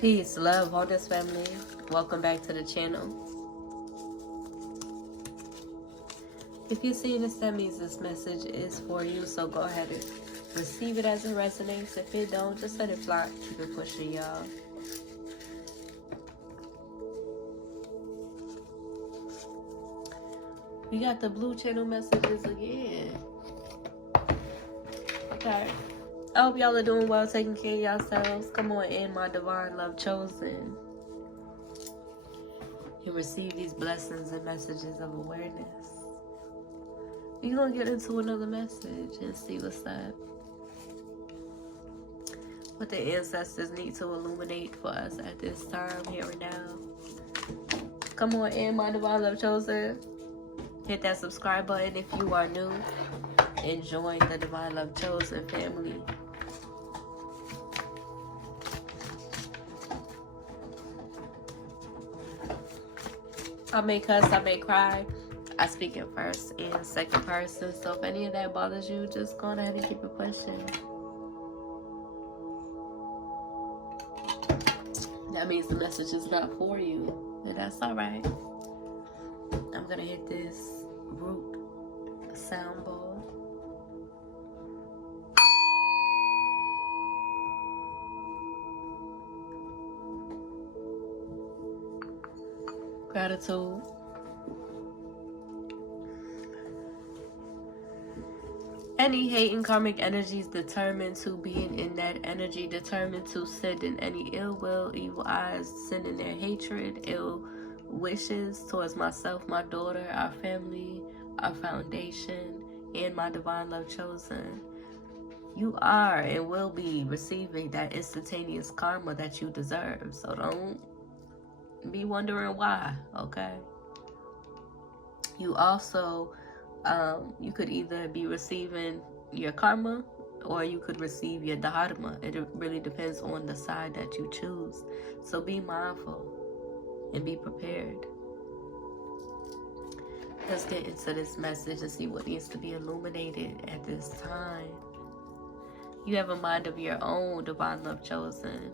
Peace, love, wholeness, family. Welcome back to the channel. If you're seeing this, that means this message is for you. So go ahead and receive it as it resonates. If it don't, just let it fly. Keep it pushing, y'all. We got the blue channel messages again. Okay. I hope y'all are doing well, taking care of yourselves. Come on in, my divine love chosen. You receive these blessings and messages of awareness. We're going to get into another message and see what's up. What the ancestors need to illuminate for us at this time, here and now. Come on in, my divine love chosen. Hit that subscribe button if you are new. And join the Divine Love Chosen family. I may cuss, I may cry. I speak in first and second person. So if any of that bothers you, just go ahead and keep it pushing. That means the message is not for you. And that's alright. I'm going to hit this root sound bowl. Gratitude. Any hate and karmic energies determined to being in that energy, determined to send in any ill will, evil eyes, sending their hatred, ill wishes towards myself, my daughter, our family, our foundation, and my divine love chosen. You are and will be receiving that instantaneous karma that you deserve. So don't be wondering why, okay? You also, you could either be receiving your karma or you could receive your dharma. It really depends on the side that you choose. So be mindful and be prepared. Let's get into this message and see what needs to be illuminated at this time. You have a mind of your own, divine love chosen.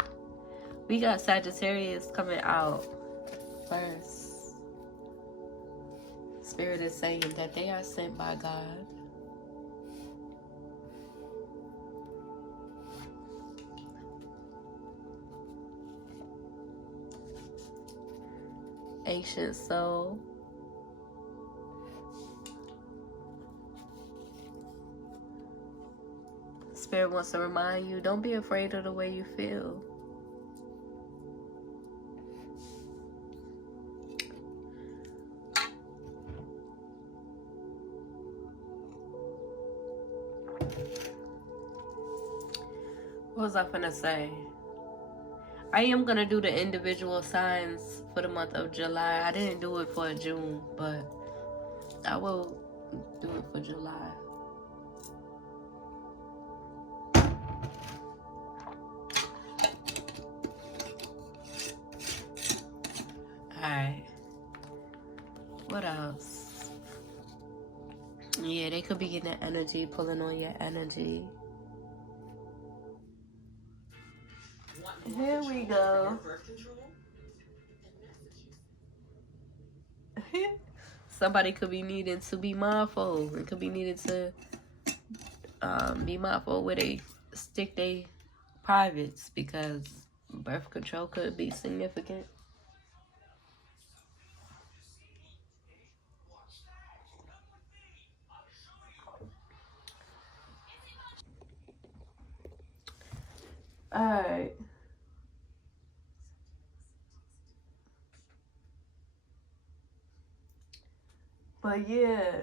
We got Sagittarius coming out first. Spirit is saying that they are sent by God. Ancient soul. Spirit wants to remind you, don't be afraid of the way you feel. What was I finna say? I am gonna do the individual signs for the month of July. I didn't do it for June, but I will do it for July. Alright. What else? Yeah, they could be getting that energy, pulling on your energy. Here we go. Somebody could be needing to be mindful and could be needing to be mindful where they stick their privates, because birth control could be significant. Alright. But yeah,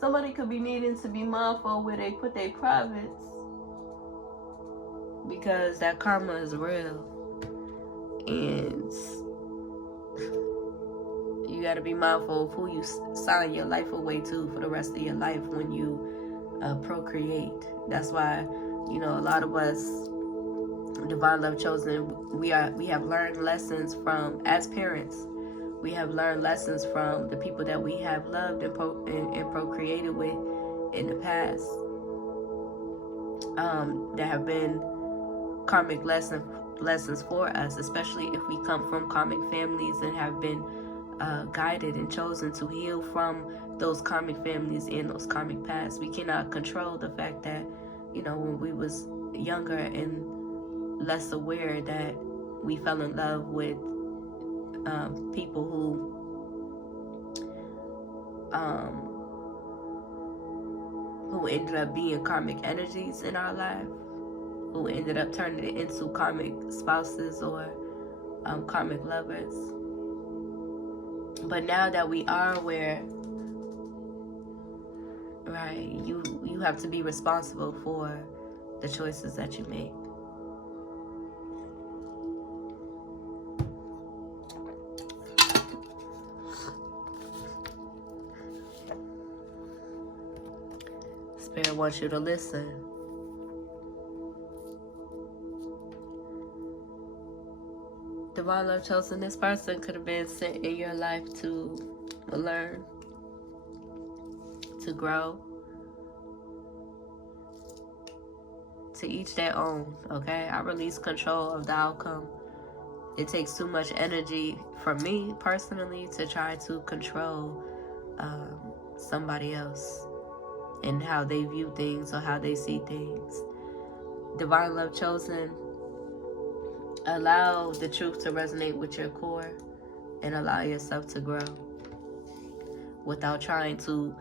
somebody could be needing to be mindful where they put their privates, because that karma is real. And you got to be mindful of who you sign your life away to for the rest of your life when you procreate. That's why, you know, a lot of us, divine love chosen, we have learned lessons from, as parents, we have learned lessons from the people that we have loved and procreated with in the past, that have been karmic lessons lessons for us, especially if we come from karmic families and have been guided and chosen to heal from those karmic families and those karmic pasts. We cannot control the fact that, you know, when we was younger and less aware, that we fell in love with people who ended up being karmic energies in our life, who ended up turning it into karmic spouses or karmic lovers. But now that we are aware, right, you have to be responsible for the choices that you make. Spirit wants you to listen. Divine Love Chosen, this person could have been sent in your life to learn, to grow, to each their own, okay? I release control of the outcome. It takes too much energy from me personally to try to control somebody else and how they view things or how they see things. Divine Love Chosen, allow the truth to resonate with your core and allow yourself to grow without trying to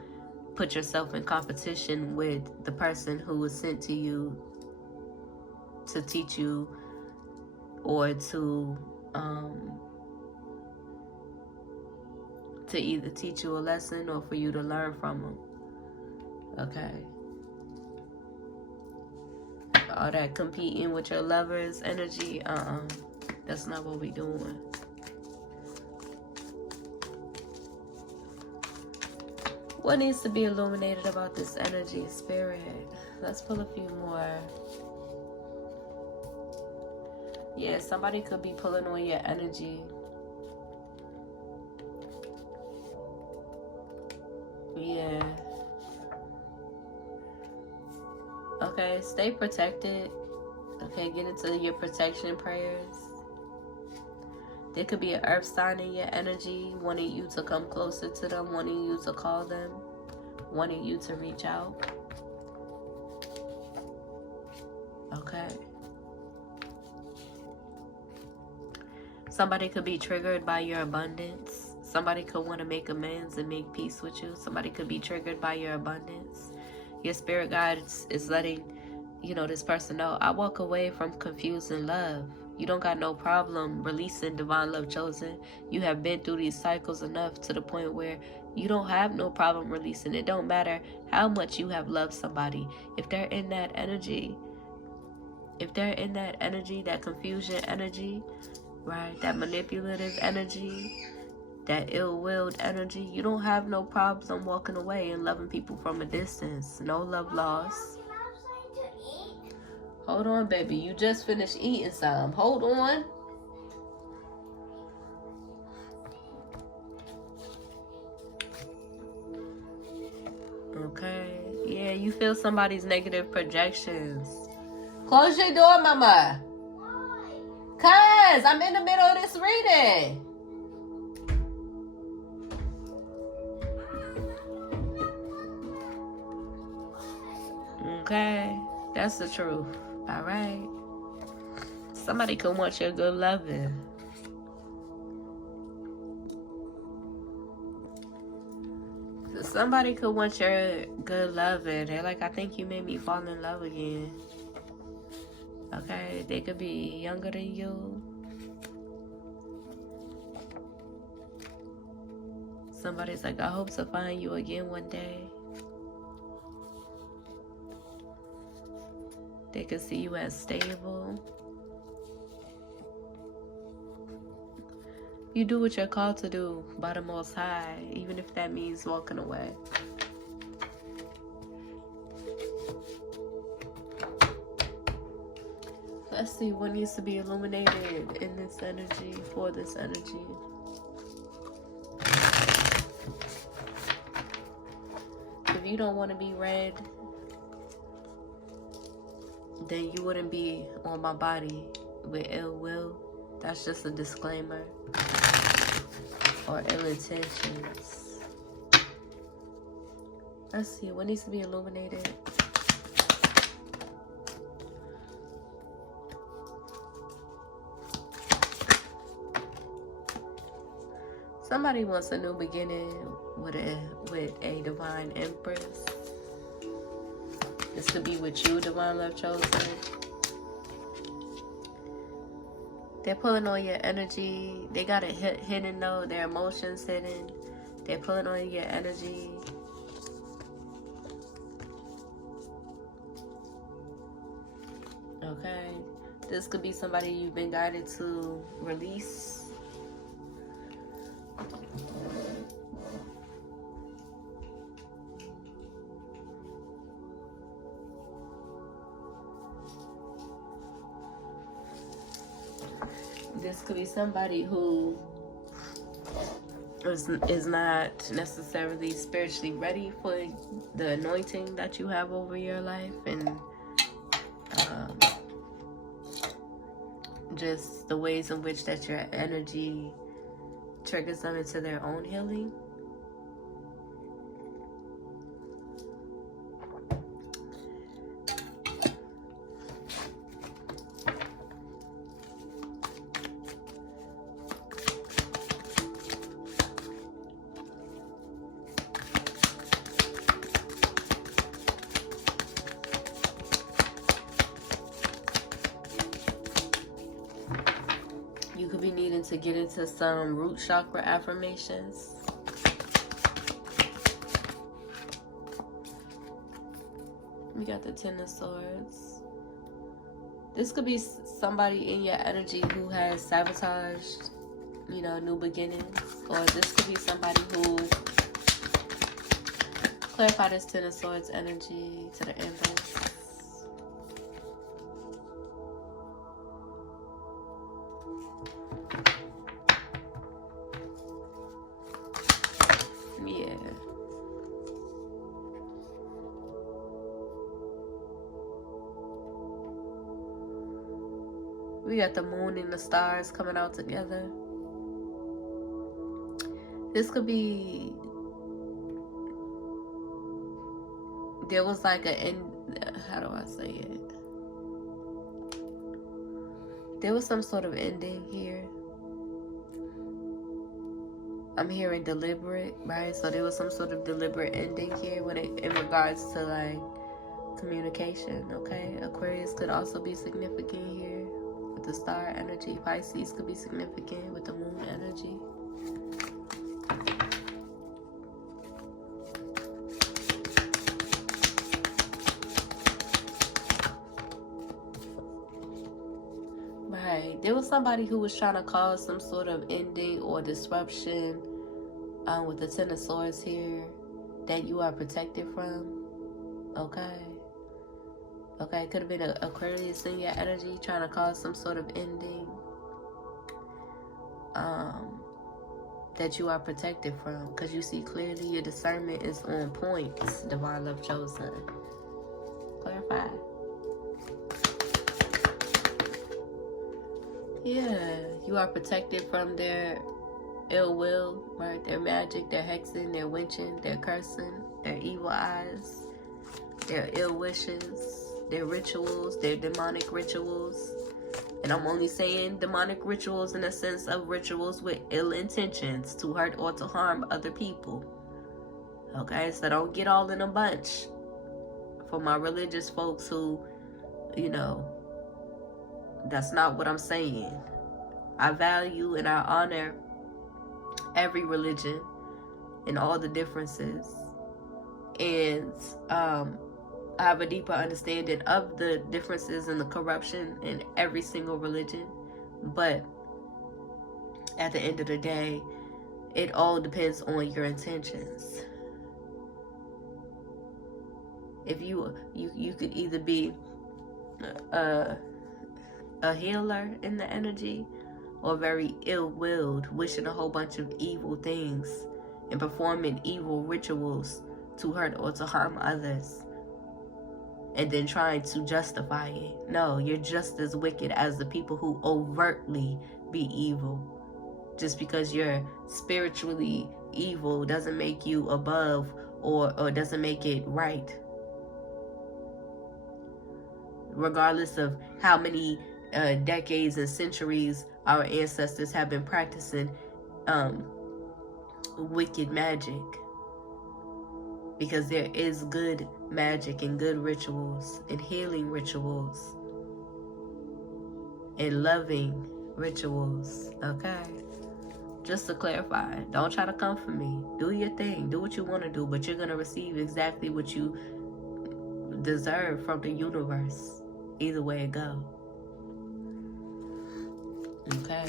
put yourself in competition with the person who was sent to you to teach you or to either teach you a lesson or for you to learn from them. Okay? All that competing with your lover's energy, that's not what we doing. What needs to be illuminated about this energy, Spirit? Let's pull a few more. Yeah, somebody could be pulling on your energy. Yeah. Okay, stay protected. Okay, get into your protection prayers. There could be an earth sign in your energy, wanting you to come closer to them, wanting you to call them, wanting you to reach out. Okay. Somebody could be triggered by your abundance. Somebody could want to make amends and make peace with you. Somebody could be triggered by your abundance. Your spirit guide is letting, you know, this person know, I walk away from confusing love. You don't got no problem releasing Divine Love Chosen. You have been through these cycles enough to the point where you don't have no problem releasing. It don't matter how much you have loved somebody. If they're in that energy, that confusion energy, right, that manipulative energy, that ill-willed energy, you don't have no problem walking away and loving people from a distance. No love lost. Hold on, baby. You just finished eating some. Hold on. Okay. Yeah, you feel somebody's negative projections. Close your door, mama. Cuz I'm in the middle of this reading. Okay, that's the truth. All right. Somebody could want your good loving. Somebody could want your good loving. They're like, I think you made me fall in love again. Okay, they could be younger than you. Somebody's like, I hope to find you again one day. They could see you as stable. You do what you're called to do by the Most High, even if that means walking away. Let's see what needs to be illuminated in this energy, for this energy. If you don't want to be read, then you wouldn't be on my body. with ill will. That's just a disclaimer. Or ill intentions. Let's see, what needs to be illuminated? Somebody wants a new beginning with a divine empress. This could be with you, divine love chosen. They're pulling on your energy. They got it hidden though. Their emotions hidden. They're pulling on your energy. Okay. This could be somebody you've been guided to release. This could be somebody who is not necessarily spiritually ready for the anointing that you have over your life, and just the ways in which that your energy triggers them into their own healing. You could be needing to get into some root chakra affirmations. We got the Ten of Swords. This could be somebody in your energy who has sabotaged, you know, new beginnings. Or this could be somebody who... Clarify this Ten of Swords energy to the Empress. Yeah. We got the moon and the stars coming out together. This could be... There was like a end... How do I say it? There was some sort of ending here. I'm hearing deliberate, right? So there was some sort of deliberate ending here when it, in regards to like communication, okay? Aquarius could also be significant here with the star energy. Pisces could be significant with the moon energy. Right. There was somebody who was trying to cause some sort of ending or disruption with the Ten of Swords here that you are protected from. Okay. Okay, could have been an Aquarius in your energy trying to cause some sort of ending that you are protected from. Because you see clearly your discernment is on point, divine love chosen. Clarify. Yeah, you are protected from their ill will, right? Their magic, their hexing, their witching, their cursing, their evil eyes, their ill wishes, their rituals, their demonic rituals. And I'm only saying demonic rituals in the sense of rituals with ill intentions to hurt or to harm other people. Okay, so don't get all in a bunch. For my religious folks who, you know, that's not what I'm saying. I value and I honor every religion and all the differences. And I have a deeper understanding of the differences and the corruption in every single religion. But at the end of the day, it all depends on your intentions. If you could either be a healer in the energy, or very ill-willed, wishing a whole bunch of evil things and performing evil rituals to hurt or to harm others. and then trying to justify it. No, you're just as wicked as the people who overtly be evil. Just because you're spiritually evil doesn't make you above or doesn't make it right. Regardless of how many decades and centuries our ancestors have been practicing wicked magic. Because there is good magic and good rituals and healing rituals and loving rituals, okay? Just to clarify, don't try to come for me. Do your thing. Do what you want to do, but you're going to receive exactly what you deserve from the universe. Either way it go. Okay?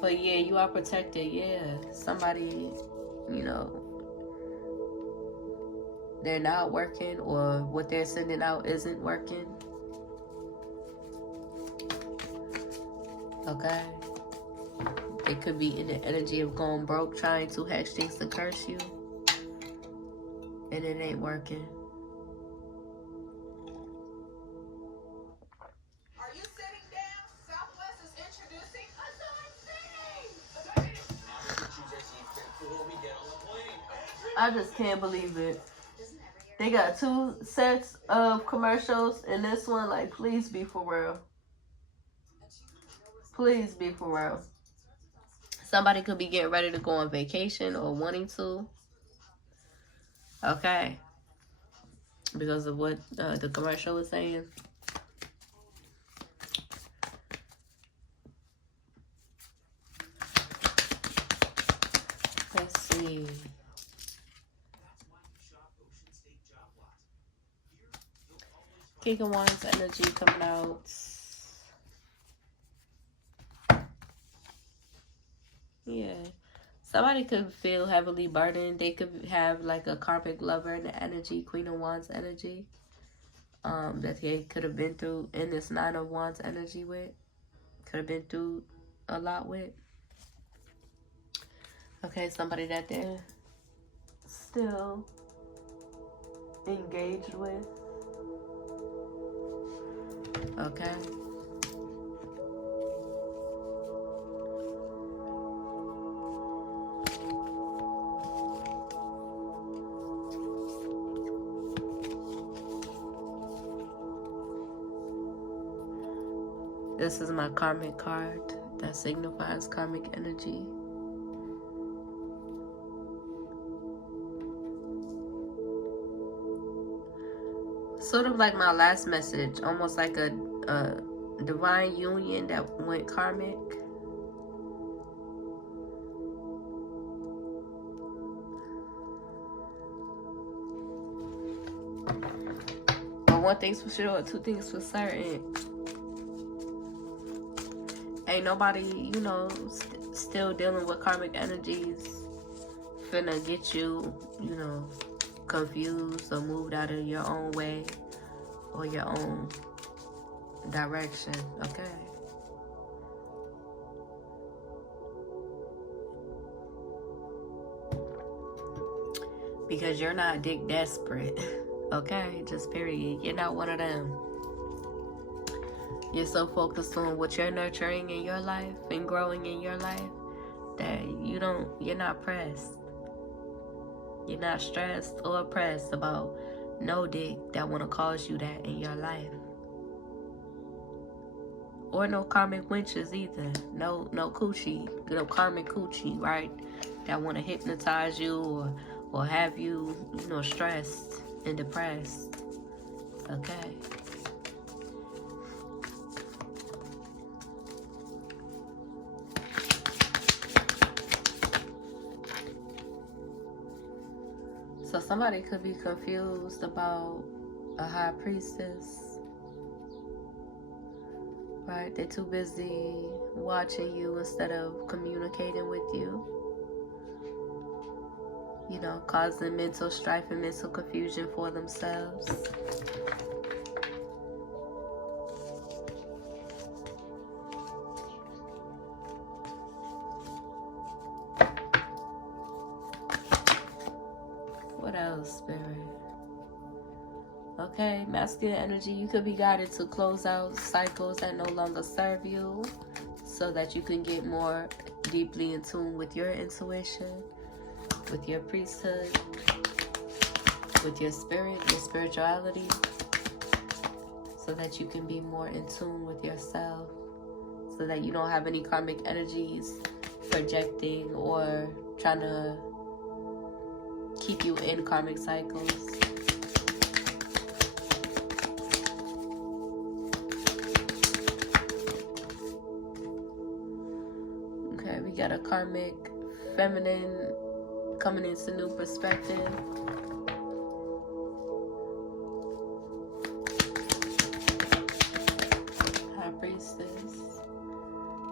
But yeah, you are protected. Yeah, somebody, you know, they're not working or what they're sending out isn't working. Okay? It could be in the energy of going broke, trying to hex, jinx, and curse you. And it ain't working. Are you sitting down? Southwest is introducing a I just can't believe it. They got 2 sets of commercials in this one. Like, please be for real. Please be for real. Somebody could be getting ready to go on vacation or wanting to. Okay. Because of what the commercial was saying. Let's see. King of Wands energy coming out. Yeah. Somebody could feel heavily burdened. They could have like a karmic lover in the energy, Queen of Wands energy. That they could have been through in this 9 of Wands energy with. Could have been through a lot with. Okay, somebody that they're still engaged with. Okay. This is my karmic card that signifies karmic energy. Sort of like my last message, almost like a divine union that went karmic. But one thing's for sure, 2 things for certain. Ain't nobody, you know, still dealing with karmic energies finna get you, you know, confused or moved out of your own way or your own direction, okay? Because you're not dick desperate, okay? Just period. You're not one of them. You're so focused on what you're nurturing in your life and growing in your life that you're not pressed. You're not stressed or pressed about no dick that want to cause you that in your life. Or no karmic winches either. No coochie, no karmic coochie, right? That want to hypnotize you or have you, you know, stressed and depressed. Okay. So somebody could be confused about a high priestess, right? They're too busy watching you instead of communicating with you. You know, causing mental strife and mental confusion for themselves. Okay, masculine energy, you could be guided to close out cycles that no longer serve you so that you can get more deeply in tune with your intuition, with your priesthood, with your spirit, your spirituality, so that you can be more in tune with yourself, so that you don't have any karmic energies projecting or trying to keep you in karmic cycles. Okay, we got a karmic feminine coming into new perspective. High Priestess.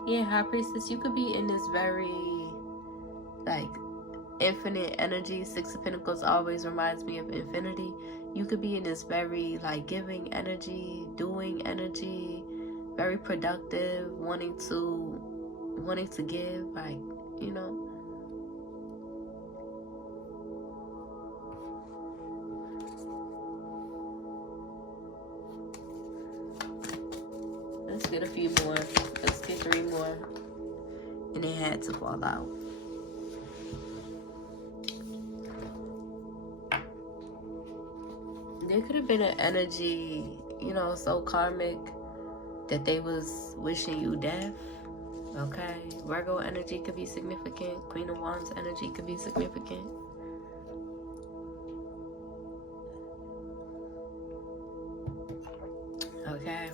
Yeah, High Priestess, you could be in this very, like, infinite energy. Six of Pentacles always reminds me of infinity. You could be in this very, like, giving energy, doing energy, very productive, wanting to give, like, you know. Let's get a few more. Let's get 3 more. And it had to fall out. There could have been an energy, you know, so karmic that they was wishing you death. Okay, Virgo energy could be significant. Queen of Wands energy could be significant. Okay.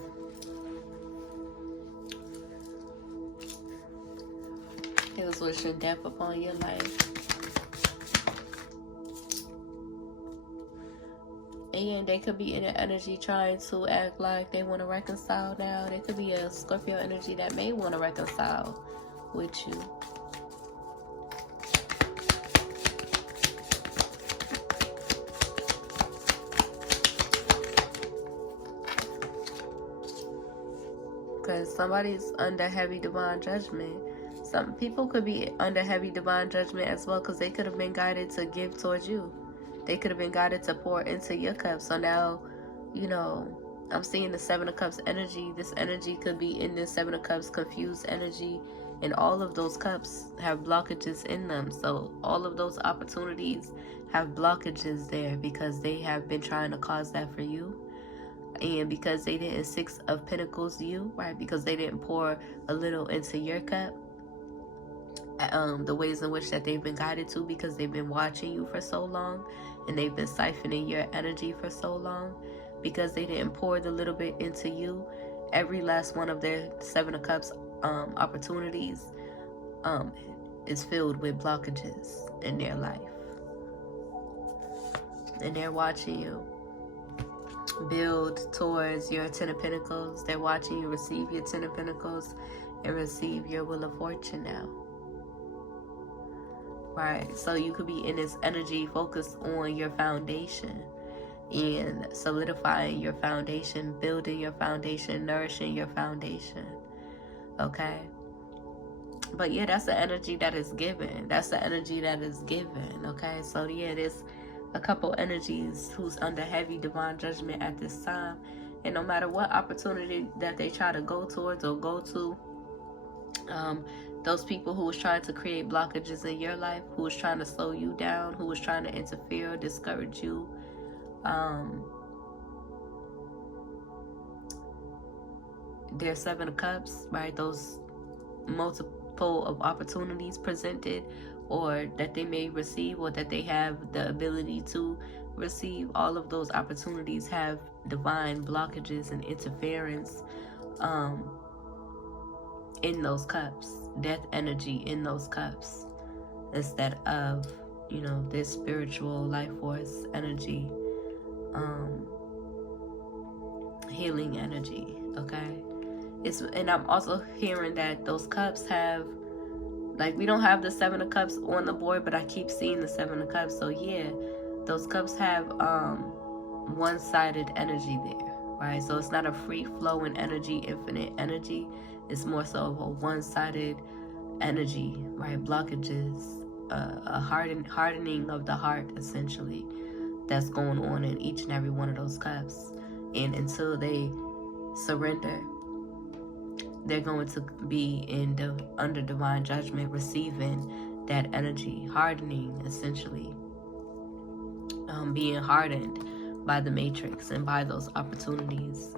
It was wishing death upon your life. And they could be in an energy trying to act like they want to reconcile now. There could be a Scorpio energy that may want to reconcile with you. Because somebody's under heavy divine judgment. Some people could be under heavy divine judgment as well, because they could have been guided to give towards you. They could have been guided to pour into your cup. So now, you know, I'm seeing the Seven of Cups energy. This energy could be in this Seven of Cups confused energy. And all of those cups have blockages in them. So all of those opportunities have blockages there because they have been trying to cause that for you. And because they didn't Six of Pentacles you, right? Because they didn't pour a little into your cup. The ways in which that they've been guided to, because they've been watching you for so long and they've been siphoning your energy for so long, because they didn't pour the little bit into you. Every last one of their Seven of Cups opportunities is filled with blockages in their life, and they're watching you build towards your Ten of Pentacles. They're watching you receive your Ten of Pentacles and receive your Wheel of Fortune now. Right, so you could be in this energy focused on your foundation and solidifying your foundation, building your foundation, nourishing your foundation. Okay, but yeah, that's the energy that is given. That's the energy that is given. Okay, so yeah, there's a couple energies who's under heavy divine judgment at this time, and no matter what opportunity that they try to go towards or go to, those people who was trying to create blockages in your life, who was trying to slow you down, who was trying to interfere, discourage you, their Seven of Cups, right? Those multiple of opportunities presented, or that they may receive, or that they have the ability to receive, all of those opportunities have divine blockages and interference in those cups, death energy in those cups, instead of, you know, this spiritual life force energy, healing energy. Okay, and I'm also hearing that those cups have, like, we don't have the Seven of Cups on the board, but I keep seeing the Seven of Cups. So yeah, those cups have one-sided energy there, right? So it's not a free-flowing energy, infinite energy. It's more so of a one-sided energy, right? Blockages, a hardening of the heart, essentially. that's going on in each and every one of those cups. And until they surrender, they're going to be under divine judgment, receiving that energy, hardening, essentially, being hardened by the matrix and by those opportunities,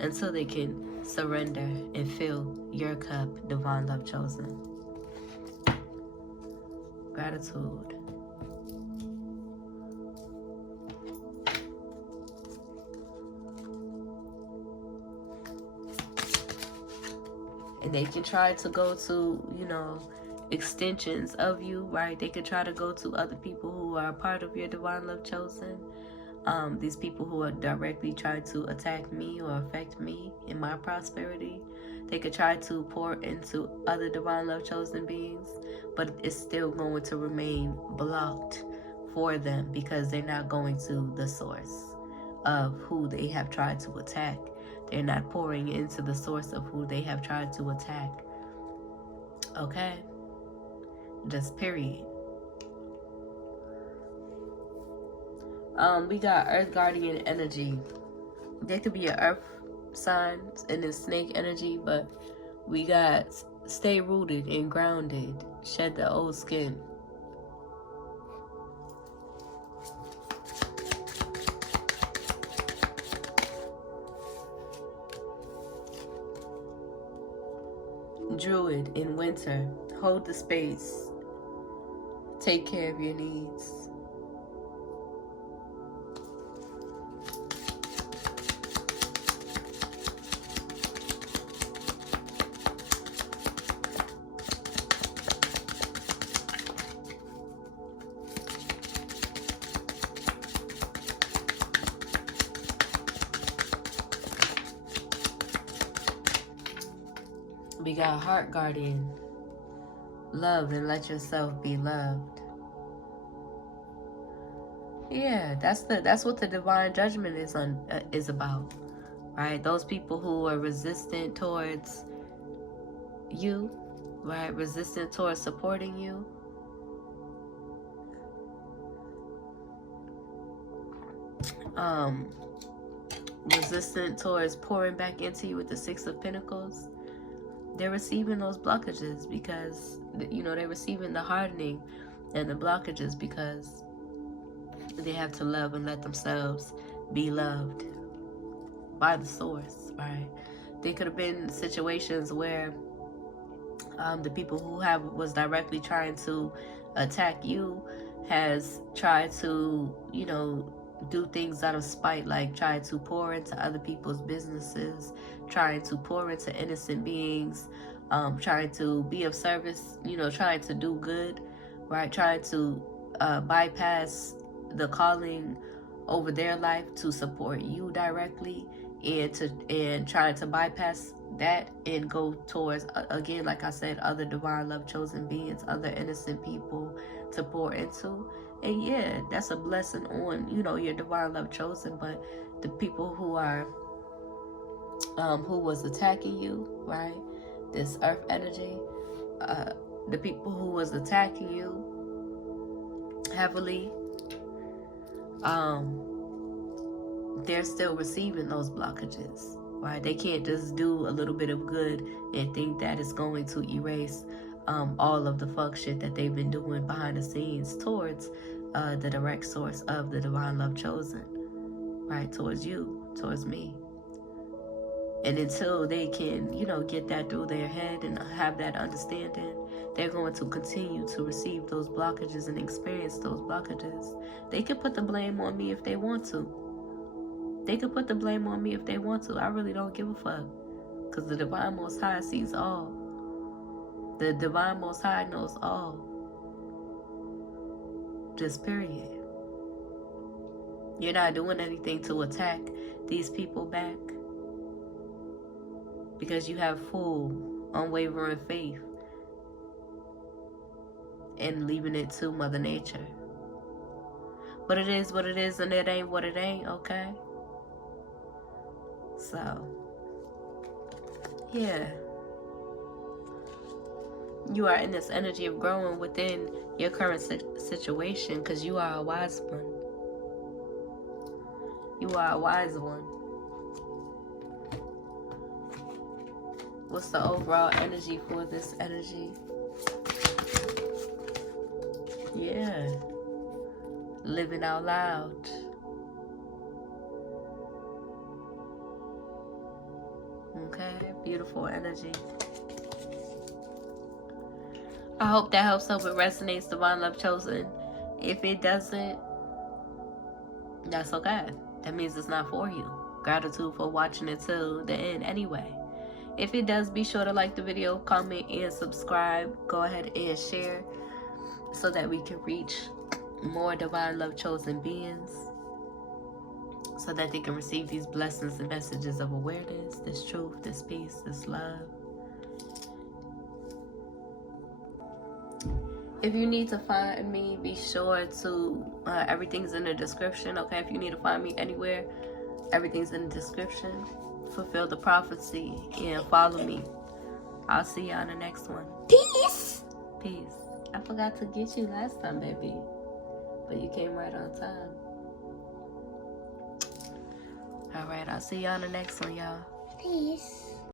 until they can surrender and fill your cup, divine love chosen. Gratitude. And they can try to go to, extensions of you, right? They could try to go to other people who are a part of your divine love chosen. These people who are directly trying to attack me or affect me in my prosperity. They could try to pour into other divine love chosen beings, but it's still going to remain blocked for them because they're not going to the source of who they have tried to attack. They're not pouring into the source of who they have tried to attack. Okay? Just period. We got Earth Guardian energy. There could be an Earth sign and then snake energy, but we got stay rooted and grounded. Shed the old skin. Druid in winter. Hold the space. Take care of your needs. We got Heart Guardian. Love and let yourself be loved. Yeah, that's what the divine judgment is about, right? Those people who are resistant towards you, right? Resistant towards supporting you. Resistant towards pouring back into you with the Six of Pentacles. They're receiving those blockages because, they're receiving the hardening and the blockages because they have to love and let themselves be loved by the source, right? There could have been situations where the people who was directly trying to attack you has tried to, do things out of spite, like try to pour into other people's businesses, trying to pour into innocent beings, trying to be of service, trying to do good, right? Trying to bypass the calling over their life to support you directly, and trying to bypass that and go towards, again, like I said, other divine love chosen beings, other innocent people to pour into. And yeah, that's a blessing on, your divine love chosen. But the people who are, who was attacking you, right? This earth energy, the people who was attacking you heavily, they're still receiving those blockages, right? They can't just do a little bit of good and think that it's going to erase all of the fuck shit that they've been doing behind the scenes towards the direct source of the divine love chosen, right? Towards you, towards me. And until they can, get that through their head and have that understanding, they're going to continue to receive those blockages and experience those blockages. They could put the blame on me if they want to. They could put the blame on me if they want to. I really don't give a fuck. Because the Divine Most High sees all. The Divine Most High knows all. Just period. You're not doing anything to attack these people back. Because you have full, unwavering faith in leaving it to Mother Nature. But it is what it is, and it ain't what it ain't, okay? So, yeah. You are in this energy of growing within your current situation because you are a wise one. You are a wise one. What's the overall energy for this energy? Yeah. Living out loud. Okay, beautiful energy. I hope that helps. Hope it resonates, Divine Love Chosen. If it doesn't, that's okay. That means it's not for you. Gratitude for watching it till the end anyway. If it does, be sure to like the video, comment, and subscribe. Go ahead and share so that we can reach more Divine Love Chosen beings, so that they can receive these blessings and messages of awareness, this truth, this peace, this love. If you need to find me, be sure to, everything's in the description, okay? If you need to find me anywhere, everything's in the description. Fulfill the prophecy and follow me. I'll see you on the next one. Peace. Peace. I forgot to get you last time, baby, but you came right on time. All right, I'll see you on the next one, y'all. Peace.